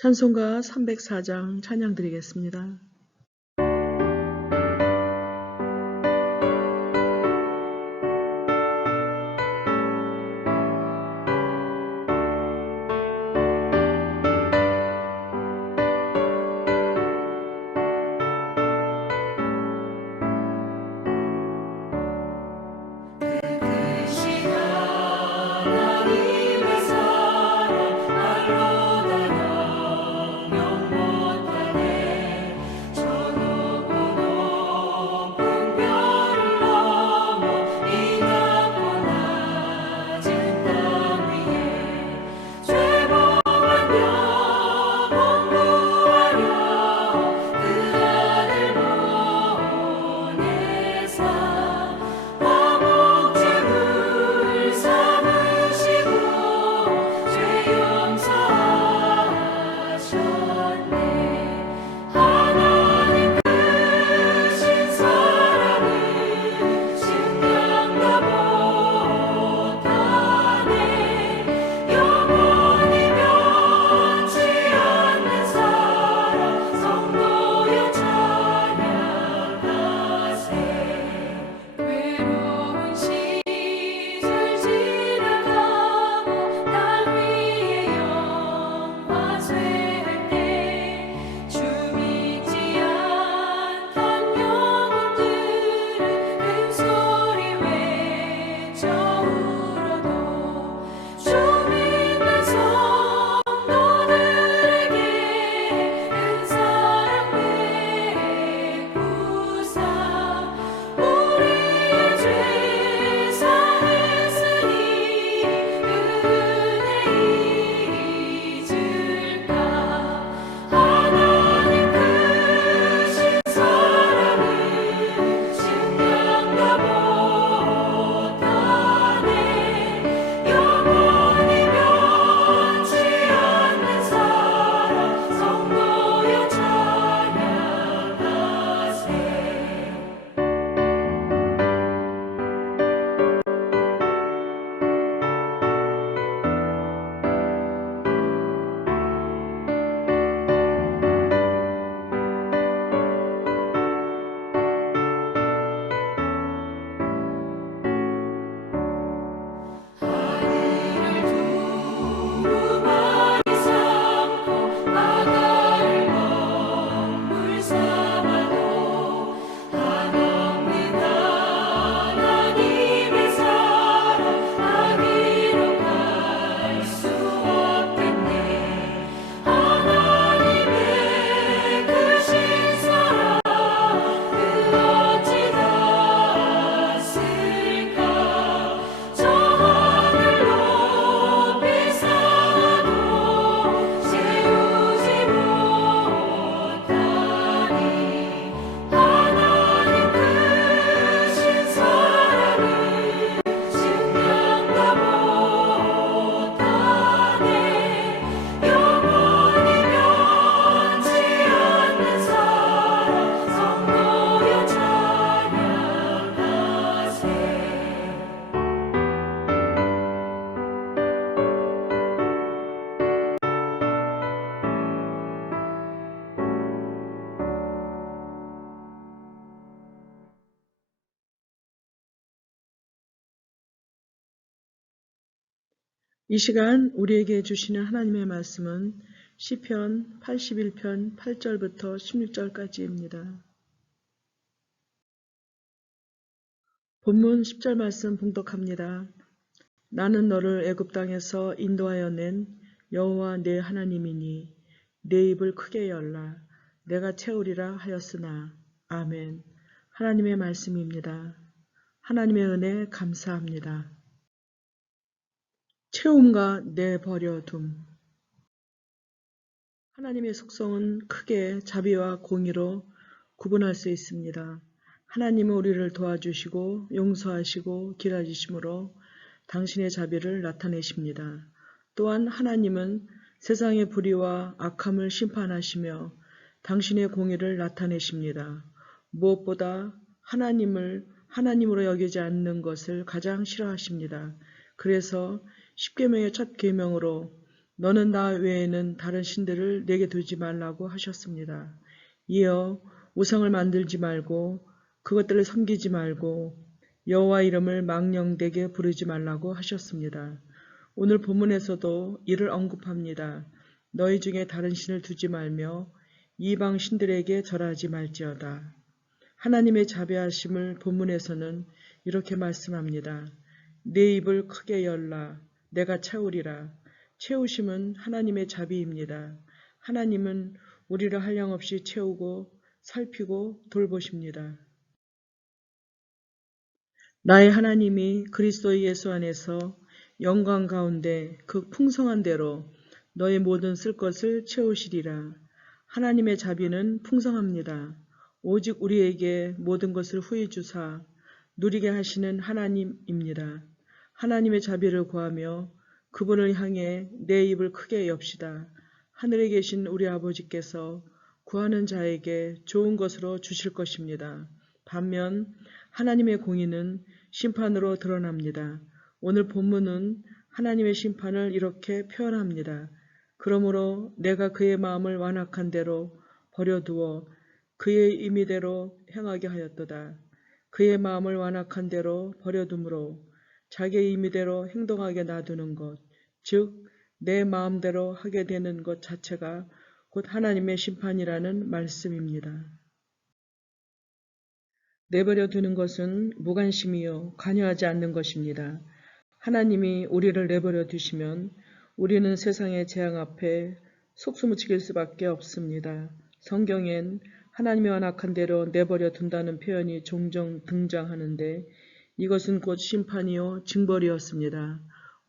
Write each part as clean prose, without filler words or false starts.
찬송가 304장 찬양 드리겠습니다. 이 시간 우리에게 주시는 하나님의 말씀은 시편 81편 8절부터 16절까지입니다. 본문 10절 말씀 봉독합니다. 나는 너를 애굽 땅에서 인도하여 낸 여호와 내 하나님이니 내 입을 크게 열라 내가 채우리라 하였으나. 아멘. 하나님의 말씀입니다. 하나님의 은혜 감사합니다. 채움과 내버려둠. 하나님의 속성은 크게 자비와 공의로 구분할 수 있습니다. 하나님은 우리를 도와주시고 용서하시고 기다리심으로 당신의 자비를 나타내십니다. 또한 하나님은 세상의 불의와 악함을 심판하시며 당신의 공의를 나타내십니다. 무엇보다 하나님을 하나님으로 여기지 않는 것을 가장 싫어하십니다. 그래서 십계명의 첫 계명으로 너는 나 외에는 다른 신들을 내게 두지 말라고 하셨습니다. 이어 우상을 만들지 말고 그것들을 섬기지 말고 여호와 이름을 망령되게 부르지 말라고 하셨습니다. 오늘 본문에서도 이를 언급합니다. 너희 중에 다른 신을 두지 말며 이방 신들에게 절하지 말지어다. 하나님의 자비하심을 본문에서는 이렇게 말씀합니다. 내 입을 크게 열라. 내가 채우리라. 채우심은 하나님의 자비입니다. 하나님은 우리를 한량없이 채우고 살피고 돌보십니다. 나의 하나님이 그리스도 예수 안에서 영광 가운데 그 풍성한 대로 너의 모든 쓸 것을 채우시리라. 하나님의 자비는 풍성합니다. 오직 우리에게 모든 것을 후히 주사 누리게 하시는 하나님입니다. 하나님의 자비를 구하며 그분을 향해 내 입을 크게 엽시다. 하늘에 계신 우리 아버지께서 구하는 자에게 좋은 것으로 주실 것입니다. 반면 하나님의 공의는 심판으로 드러납니다. 오늘 본문은 하나님의 심판을 이렇게 표현합니다. 그러므로 내가 그의 마음을 완악한 대로 버려두어 그의 임의대로 행하게 하였도다. 그의 마음을 완악한 대로 버려둠으로 자기의 임의대로 행동하게 놔두는 것, 즉 내 마음대로 하게 되는 것 자체가 곧 하나님의 심판이라는 말씀입니다. 내버려 두는 것은 무관심이요 관여하지 않는 것입니다. 하나님이 우리를 내버려 두시면 우리는 세상의 재앙 앞에 속수무책일 수밖에 없습니다. 성경엔 하나님의 완악한 대로 내버려 둔다는 표현이 종종 등장하는데 이것은 곧 심판이요 징벌이었습니다.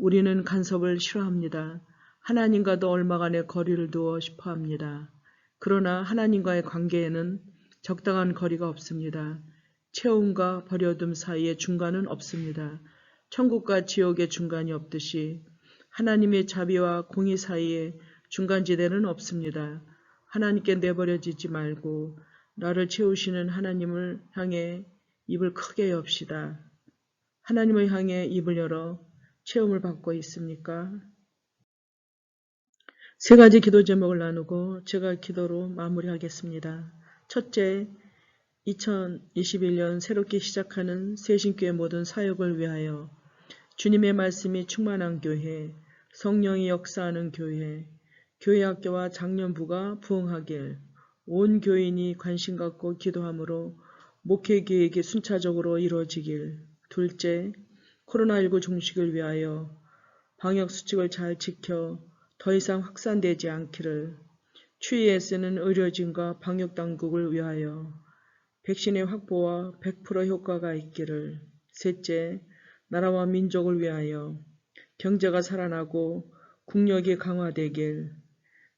우리는 간섭을 싫어합니다. 하나님과도 얼마간의 거리를 두어 싶어합니다. 그러나 하나님과의 관계에는 적당한 거리가 없습니다. 채움과 버려둠 사이에 중간은 없습니다. 천국과 지옥의 중간이 없듯이 하나님의 자비와 공의 사이에 중간지대는 없습니다. 하나님께 내버려지지 말고 나를 채우시는 하나님을 향해 입을 크게 엽시다. 하나님을 향해 입을 열어 채움을 받고 있습니까? 세 가지 기도 제목을 나누고 제가 기도로 마무리하겠습니다. 첫째, 2021년 새롭게 시작하는 새신교회 모든 사역을 위하여 주님의 말씀이 충만한 교회, 성령이 역사하는 교회, 교회학교와 장년부가 부흥하길, 온 교인이 관심 갖고 기도함으로 목회 계획이 순차적으로 이루어지길. 둘째, 코로나19 종식을 위하여 방역수칙을 잘 지켜 더 이상 확산되지 않기를, 추위에 애쓰는 의료진과 방역당국을 위하여 백신의 확보와 100% 효과가 있기를. 셋째, 나라와 민족을 위하여 경제가 살아나고 국력이 강화되길,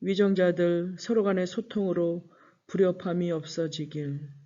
위정자들 서로 간의 소통으로 불협함이 없어지길.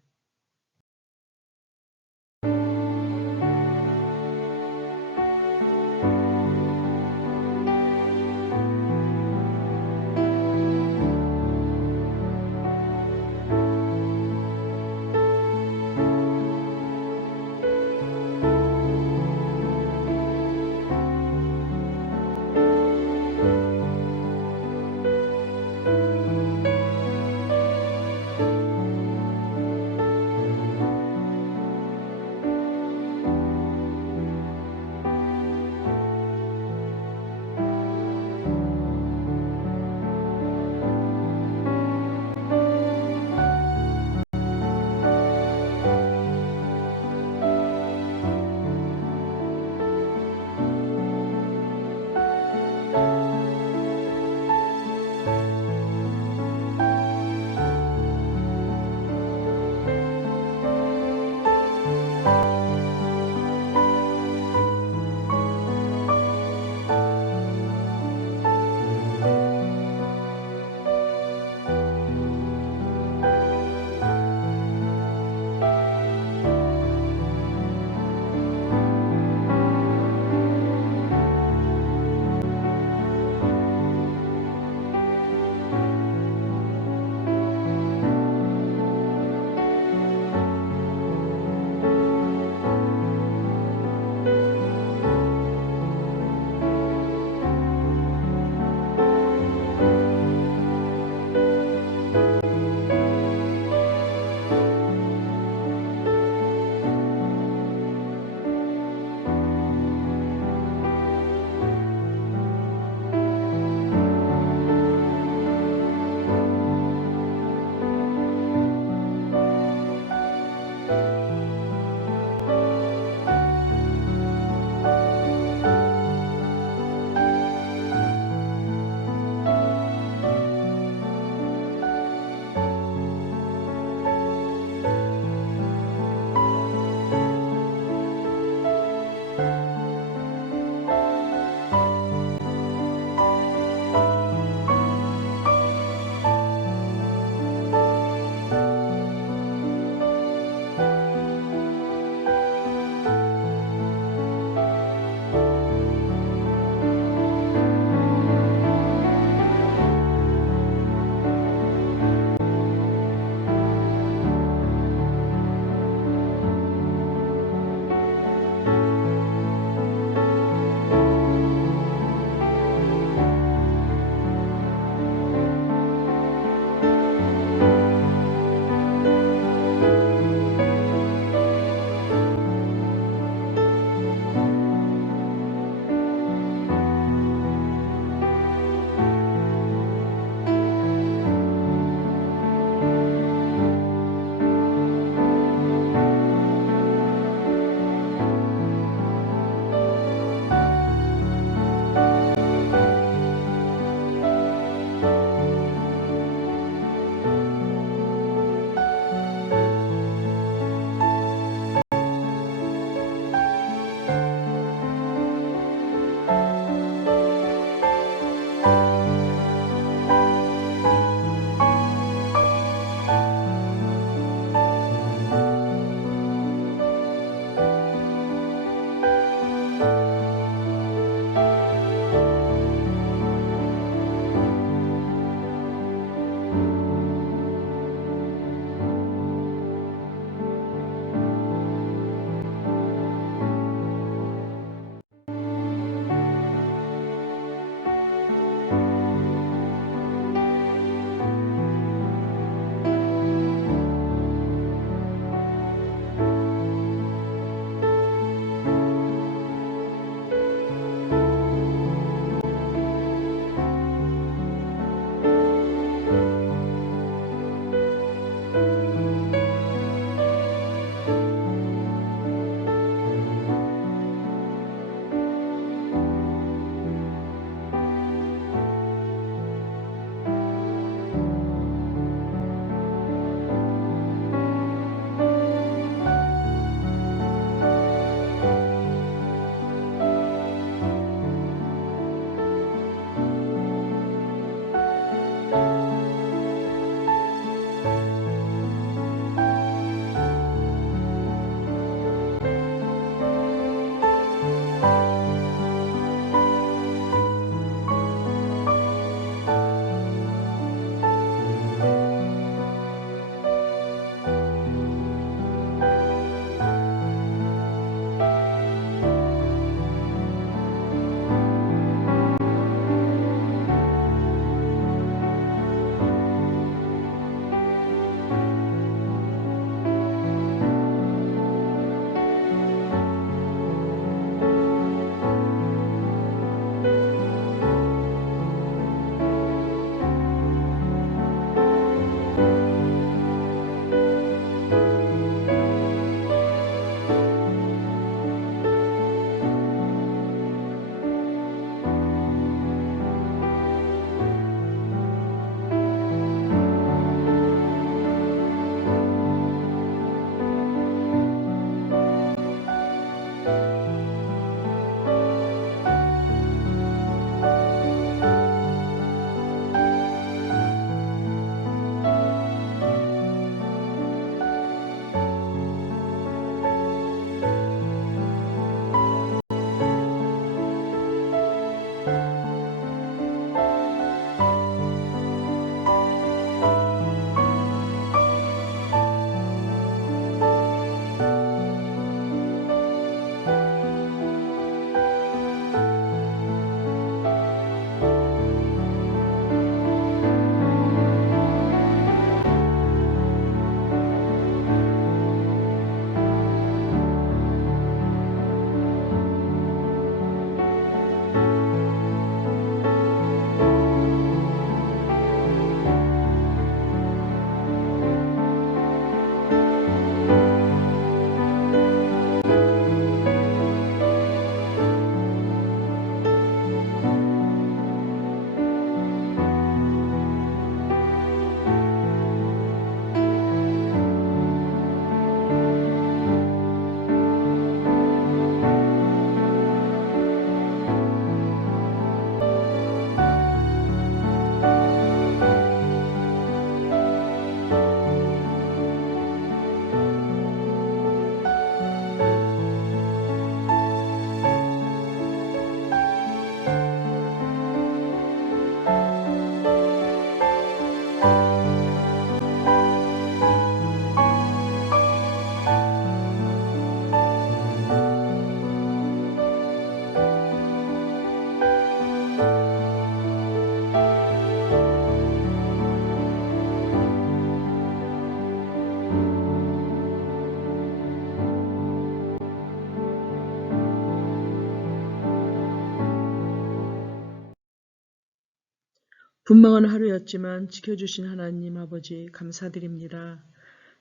분망한 하루였지만 지켜주신 하나님 아버지 감사드립니다.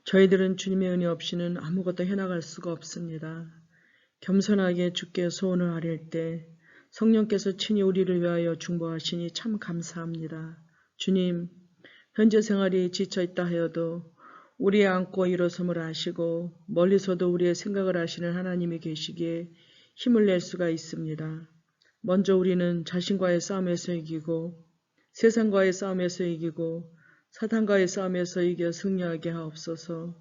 저희들은 주님의 은혜 없이는 아무것도 해나갈 수가 없습니다. 겸손하게 주께 소원을 아뢰일 때 성령께서 친히 우리를 위하여 중보하시니 참 감사합니다. 주님, 현재 생활이 지쳐있다 하여도 우리의 안고 일어섬을 아시고 멀리서도 우리의 생각을 아시는 하나님이 계시기에 힘을 낼 수가 있습니다. 먼저 우리는 자신과의 싸움에서 이기고 세상과의 싸움에서 이기고 사탄과의 싸움에서 이겨 승리하게 하옵소서.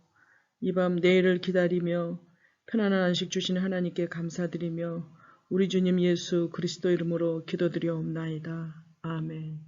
이 밤 내일을 기다리며 편안한 안식 주신 하나님께 감사드리며 우리 주님 예수 그리스도 이름으로 기도드리옵나이다. 아멘.